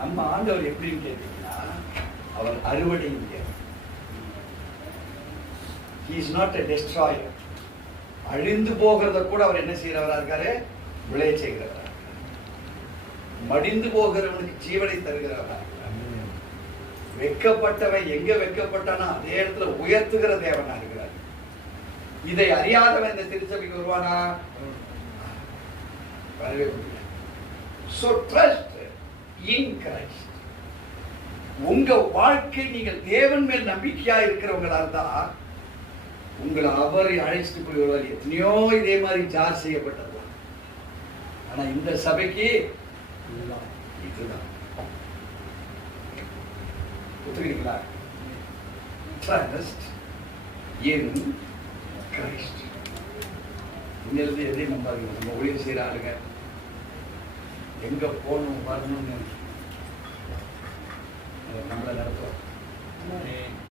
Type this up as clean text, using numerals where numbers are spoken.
நம்ம ஆண்டவர் எப்படின்னு கேட்டீங்கன்னா, அவர் அறுவடையும் தேவன். He is not a destroyer. அழிந்து போகிறத கூட அவர் என்ன செய்யறவரா இருக்காரு? விளைய செய்கிறவரா. மடிந்து போகிறவனுக்கு ஜீவனை தருகிறவரா. வெக்கப்பட்டவன் எங்க வெக்கப்பட்டானா அதே இடத்துல உயர்த்துகிற தேவனா இருக்கிறார். இதை அறியாதவன் இந்த திருச்சபைக்கு வருவானா? வரவே முடியாது. So trust in Christ. உங்க வாழ்க்கை நீங்கள் தேவன் மேல் நம்பிக்கையா இருக்கிறவங்களா இருந்தா உங்களை அவரை அழைச்சிட்டு போய் வருவார். எத்தனையோ இதே மாதிரி ஜார் செய்யப்பட்டது. ஆனா இந்த சபைக்கு இதுதான் ஒத்துக்கிறீங்களா? Trust in Christ. இங்கிருந்து எதையும் நம்பாதீங்க. நம்ம ஊழியம் செய்யற ஆளுங்க எங்க போகணும் வரணும்னு